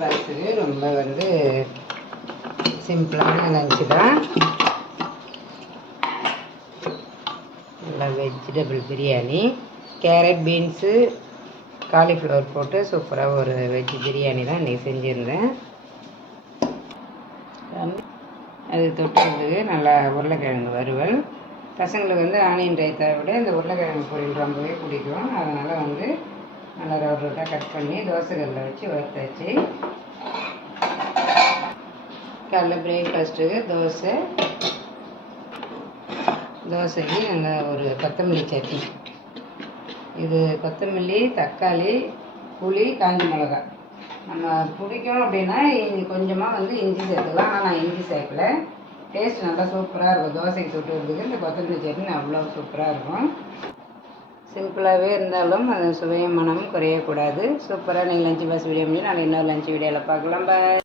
பாக்ஸுக்கு ரொம்ப சிம்பிளான லஞ்சு தான். நல்லா vegetable biryani, carrot, beans, cauliflower போட்டு சூப்பராக ஒரு வெஜ் பிரியாணி தான் இன்றைக்கி செஞ்சுருந்தேன். அது தொட்டுறதுக்கு நல்லா உருளைக்கிழங்கு வறுவல். பசங்களுக்கு ஆனியன் ரைத்தாவை விட இந்த உருளைக்கிழங்கு பொரியல் ரொம்பவே பிடிக்கும். அதனால் நல்லா ரவுண்டாக கட் பண்ணி தோசைக்கல்லில் வச்சு வறுத்தாச்சு. காலைல பிரேக்ஃபாஸ்ட்டுக்கு தோசைக்கு நாங்கள் ஒரு கொத்தமல்லி சட்னி. இது கொத்தமல்லி, தக்காளி, புளி, காஞ்ச மிளகா. நம்ம பிடிக்கும் அப்படின்னா கொஞ்சமாக இஞ்சி சேர்த்துக்கலாம். ஆனால் நான் இஞ்சி சேர்க்கல. டேஸ்ட் நல்லா சூப்பராக இருக்கும். தோசைக்கு தொட்டுக்கிறதுக்கு இந்த கொத்தமல்லி சட்னி அவ்வளோ சூப்பராக இருக்கும். சிம்பிளாகவே இருந்தாலும் அது சுவையும் மனமும் குறையக்கூடாது. சூப்பராக நீங்கள் லஞ்சு பாக்ஸ் வீடியோ முடியும். நாங்கள் இன்னொரு லஞ்சு வீடியோவில் பார்க்கலாம். பாய்.